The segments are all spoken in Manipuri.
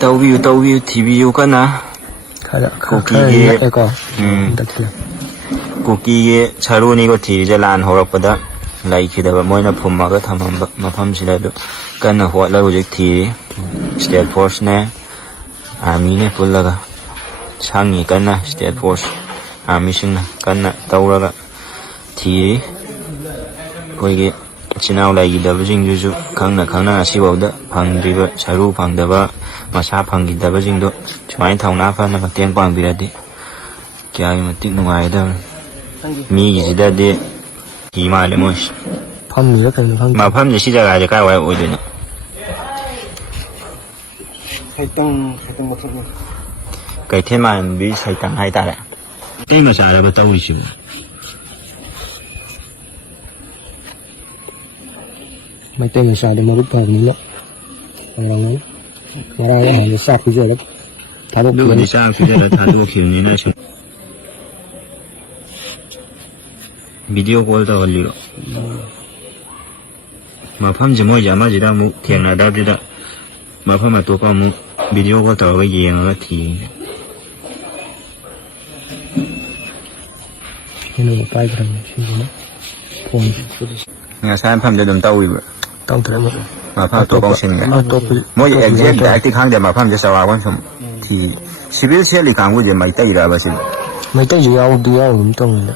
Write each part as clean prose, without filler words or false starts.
ꯇꯧꯕꯤꯌꯨ ꯊꯤꯕꯤꯌꯨ ꯀꯟꯅ ꯀꯨꯀꯤꯒꯤ ꯁꯔꯨꯅꯤꯀꯣ ꯊꯤꯔꯤꯁꯦ ꯂꯥꯟ ꯍꯧꯔꯛꯄꯗ ꯂꯩꯈꯤꯗꯕ ꯃꯣꯏꯅ ꯐꯨꯝꯃꯒ ꯊꯝꯃꯝꯕ ꯃꯐꯝꯁꯤꯗ ꯑꯗꯨ ꯀꯟꯅ ꯍꯣꯠꯂꯒ ꯍꯧꯖꯤꯛ ꯊꯤꯔꯤ ꯁ꯭ꯇꯦꯠ ꯐꯣꯔꯁꯅꯦ ꯑꯥꯔꯃꯤꯅꯦ ꯄꯨꯜꯂꯒ ꯁꯪꯉꯤ ꯀꯟꯅ ꯁ꯭ꯇꯦꯠ ꯐꯣꯔꯁ ꯑꯥꯔꯃꯤꯁꯤꯡꯅ ꯀꯟꯅ ꯇꯧꯔꯒ ꯊꯤꯔꯤ ꯑꯩꯈꯣꯏꯒꯤ ꯏꯆꯤꯟ ꯏꯅꯥꯎ ꯂꯩꯈꯤꯗꯕꯁꯤꯡꯗꯨꯁꯨ ꯈꯪꯅ ꯉꯁꯤꯐꯥꯎꯗ ꯐꯪꯗ꯭ꯔꯤꯕ ꯁꯔꯨ ꯐꯪꯗꯕ ꯃꯁꯥ ꯐꯪꯈꯤꯗꯕꯁꯤꯡꯗꯣ ꯁꯨꯃꯥꯏꯅ ꯊꯧꯅꯥ ꯐꯅ ꯃꯇꯦꯡ ꯄꯥꯡꯕꯤꯔꯗꯤ ꯀꯌꯥꯒꯤ ꯃꯇꯤꯛ ꯅꯨꯡꯉꯥꯏꯒꯗꯕꯅꯤ ꯃꯤꯒꯤꯁꯤꯗꯗꯤ ꯀꯤ ꯃꯥꯜꯂꯦ ꯃꯣꯏꯁꯤ ꯃꯐꯝꯁꯦ ꯁꯤ ꯖꯒꯥꯁꯦ ꯀꯥꯏꯋꯥꯏ ꯑꯣꯏꯗꯣꯏꯅꯣ ꯀꯩꯊꯦꯜ ꯃꯥꯟꯕꯤ ꯁꯩꯇꯪ ꯍꯥꯏꯇꯥꯔꯦ ꯀꯩ ꯃꯆꯥꯔꯕ ꯇꯧꯔꯤꯁꯤꯕꯨ ꯃꯩꯇꯩ ꯃꯆꯥꯗ ꯃꯔꯨꯞ ꯐꯕꯅꯤꯅ ꯑꯣꯏꯔꯝꯒꯅꯤ ꯉꯔꯥꯡ ꯑꯍꯥꯟꯕ ꯆꯥꯛ ꯄꯤꯖꯔꯒ ꯑꯗꯨꯕꯨꯗꯤ ꯆꯥꯛ ꯄꯤꯖꯔꯒ ꯊꯥꯗꯣꯛꯈꯤꯕꯅꯤꯅ ꯁꯨꯝ ꯚꯤꯗꯤꯑꯣ ꯀꯣꯜ ꯇꯧꯍꯜꯂꯤꯔꯣ ꯃꯐꯝꯁꯦ ꯃꯣꯏꯁꯦ ꯑꯃꯁꯤꯗ ꯑꯃꯨꯛ ꯊꯦꯡꯅꯗꯕꯁꯤꯗ ꯃꯐꯝ ꯑꯇꯣꯞꯄ ꯑꯃꯨꯛ ꯚꯤꯗꯤꯑꯣ ꯀꯣꯜ ꯇꯧꯔꯒ ꯌꯦꯡꯉꯒ ꯊꯤꯔꯤꯅꯦ ꯉꯁꯥꯏ ꯃꯐꯝꯗ ꯑꯗꯨꯝ ꯇꯧꯋꯤꯕ ꯃꯐꯝ ꯑꯇꯣꯞꯄ ꯁꯤꯟꯒꯦ ꯃꯣꯏꯁꯦ ꯑꯦꯛꯖꯦꯛ ꯗꯥꯏꯔꯦꯛꯇꯤ ꯈꯪꯗꯦ ꯃꯐꯝꯁꯦ ꯆꯥꯎꯔꯥꯛꯄ ꯁꯨꯝ ꯊꯤ ꯁꯤꯚꯤꯜ ꯁꯦꯠꯂꯤ ꯀꯥꯡꯕꯨꯁꯦ ꯃꯩꯇꯩꯔꯕ ꯁꯤꯕꯨ ꯃꯩꯇꯩꯁꯨ ꯌꯥꯎꯒꯨꯝ ꯇꯧꯅꯤꯗ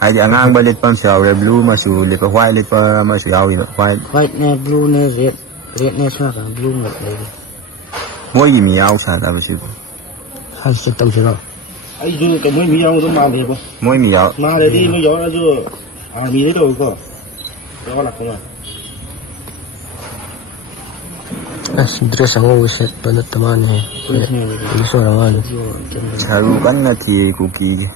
ꯍꯥꯏꯗꯤ ꯑꯉꯥꯡꯕ ꯂꯤꯠꯄ ꯑꯃꯁꯨ ꯌꯥꯎꯔꯦ ꯕ꯭ꯂꯨ ꯃꯆꯨ ꯂꯤꯠꯄ ꯋꯥꯏꯠ ꯂꯤꯠꯄ ꯑꯃꯁꯨ ꯌꯥꯎꯔꯤꯕ ꯋꯥꯏꯠꯅꯦ ꯕ꯭ꯂꯨꯅꯦ ꯔꯦꯗꯅꯦ ꯁꯨꯃꯥꯏꯅ ꯕ꯭ꯂꯨ ꯂꯩꯔꯤ ꯃꯣꯏꯒꯤ ꯃꯤ ꯌꯥꯎ ꯁꯥꯗꯕ ꯁꯤꯕꯨ ꯍꯜꯁꯦ ꯇꯧꯁꯤꯔꯣ ꯑꯩꯁꯨ ꯃꯣꯏ ꯃꯤ ꯌꯥꯎꯒꯗꯧ ꯃꯥꯜꯂꯦꯕ ꯃꯣꯏ ꯃꯤ ꯌꯥꯎ ꯃꯥꯜꯂꯗꯤ ꯃꯣꯏ ꯌꯥꯎꯔꯛꯑꯁꯨ ꯑꯥꯔꯃꯤꯗꯩ ꯇꯧꯔꯀꯣ ꯌꯥꯎꯔꯛꯄ ꯑꯁ ꯗ꯭ꯔꯦꯁ ꯑꯉꯧꯕ ꯁꯦꯠꯄ ꯅꯠꯇ ꯃꯥꯜꯂꯦ ꯄꯨꯂꯤꯁ ꯑꯣꯏꯔ ꯃꯥꯜꯂꯦ ꯁꯔꯨ ꯀꯟꯅ ꯊꯤꯔꯤ ꯀꯨꯀꯤꯒꯤ